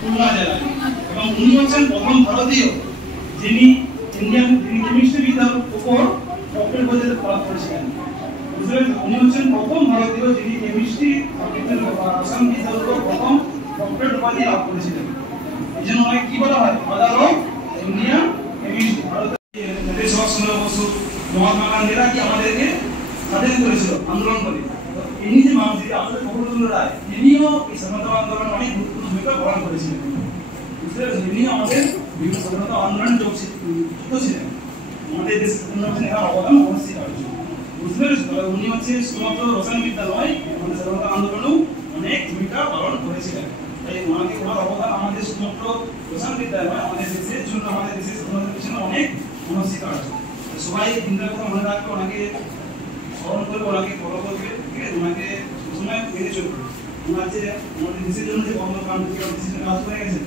খুলনা জেলায়, এবং উনি হচ্ছেন প্রথম ভারতীয় যিনি কেমিস্ট্রি বিদ্যার উপর ডক্টরেট উপাধি লাভ করেছিলেন। বুঝতে পেরেছেন? উনি হচ্ছেন প্রথম ভারতীয় যিনি কেমিস্ট্রি রসায়ন বিদ্যার উপর প্রথম ডক্টরেট উপাধি লাভ করেছিলেন। এই জন্য অনেক কি বলা হয়, ফাদার অফ ইন্ডিয়ান কেমিস্ট্রি। ভারতের নেতাজি সুভাষচন্দ্র বসু, মহাত্মা গান্ধীরা কি আমাদেরকে স্বাধীন করেছিল আন্দোলন করে। ইনি যে মানুষ, আমাদের প্রফুল্ল রায়, তিনিও এই স্বাধীনতা আন্দোলনে অনেক গুরুত্বপূর্ণ ভূমিকা পালন করেছিলেন। বুঝতে পেরেছেন? ইনি আমাদের বিভিন্ন স্বাধীনতা আন্দোলনে যুক্ত ছিলেন, আমাদের দেশ উন্নয়নে অবদান অবশ্যই। বুঝতে পেরেছেন? তবে উনি হচ্ছে শুধুমাত্র রসায়ন বিদ্যা নয়, আমাদের স্বাধীনতা আন্দোলনেও অনেক ভূমিকা পালন করেছিলেন। তাই ওনাকে, ওনার অবদান আমাদের শুধুমাত্র রসায়ন বিদ্যা নয়, আমাদের দেশের জন্য, আমাদের দেশের স্বাধীনতার পিছনে অনেক অনস্বীকার আছে। সবাই দিনটার কথা মনে রাখবে, ওনাকে স্মরণ করবে, ওনাকে ফলো করবে, ঠিক আছে? ওনাকে সবসময় মেনে চলবে। ওনার যে আমাদের দেশের জন্য যে কর্মকাণ্ড, দেশের কাজ করে গেছেন,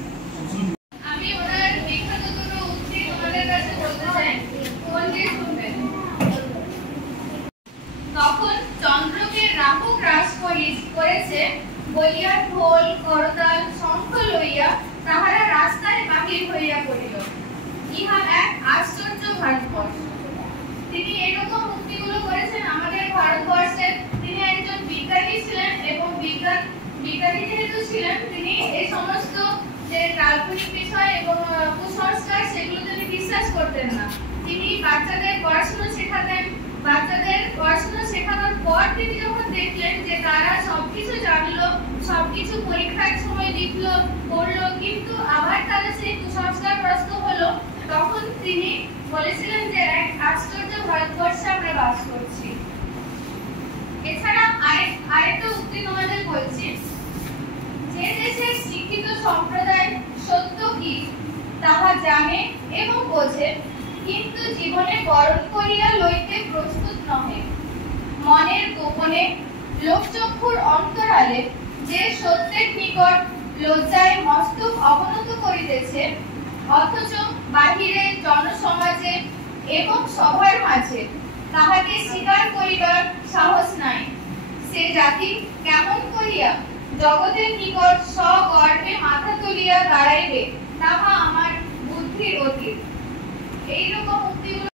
আমি ওনার বিখ্যাত দুটো উক্তি তোমাদের কাছে বলতে চাই, মন দিয়ে শুনবেন। তখন চন্দ্রকে রাহু গ্রাস করেছে বলিয়া ঢোল করতাল শঙ্খ লইয়া তাহারা রাস্তায় বাহির হইয়া পড়িল। ইহা এক আশ্চর্য ভারতবর্ষ। তিনি এরকম উক্তিগুলো করেছেন আমাদের ভারতবর্ষের। তিনি একজন বিজ্ঞানী ছিলেন এবং বিজ্ঞানী যেহেতু ছিলেন, তিনি এই সমস্ত যে কাল্পনিক বিষয় এবং কুসংস্কার সেগুলো তিনি বিশ্বাস করতেন না। তিনি বাচ্চাদের পড়াশোনা শেখাতেন। বাচ্চাদের পড়াশোনা শেখানোর পর তিনি যখন দেখলেন যে তারা সবকিছু জানলো, সবকিছু পরীক্ষার সময় লিখলো, পড়লো, কিন্তু আবার তারা সেই কুসংস্কারগ্রস্ত হলো, তখন তিনি বলেছিলেন যে এক আশ্চর্য ভারতবর্ষে আমরা বাস করছি। এছাড়া আরেকটা উক্তি তোমাদের বলছি, যে দেশের শিক্ষিত সম্প্রদায় সত্য কি তাহা জানে এবং বোঝে, কিন্তু জীবনে বরণ করিয়া লইতে প্রস্তুত নহে। মনের গোপনে লোকচক্ষুর অন্তরালে যে সত্যের নিকট লজ্জায় মস্তক অবনত করিতেছে, অথচ বাহিরে জনসমাজে এবং সবার মাঝে তাহাকে স্বীকার করিবার সাহস নাই, সে জাতি কেমন করিয়া জগতের নিকট সগর্বে মাথা তুলিয়া দাঁড়াইবে, তাহা আমার বুদ্ধির অতীত। এইরকম উক্তিগুলো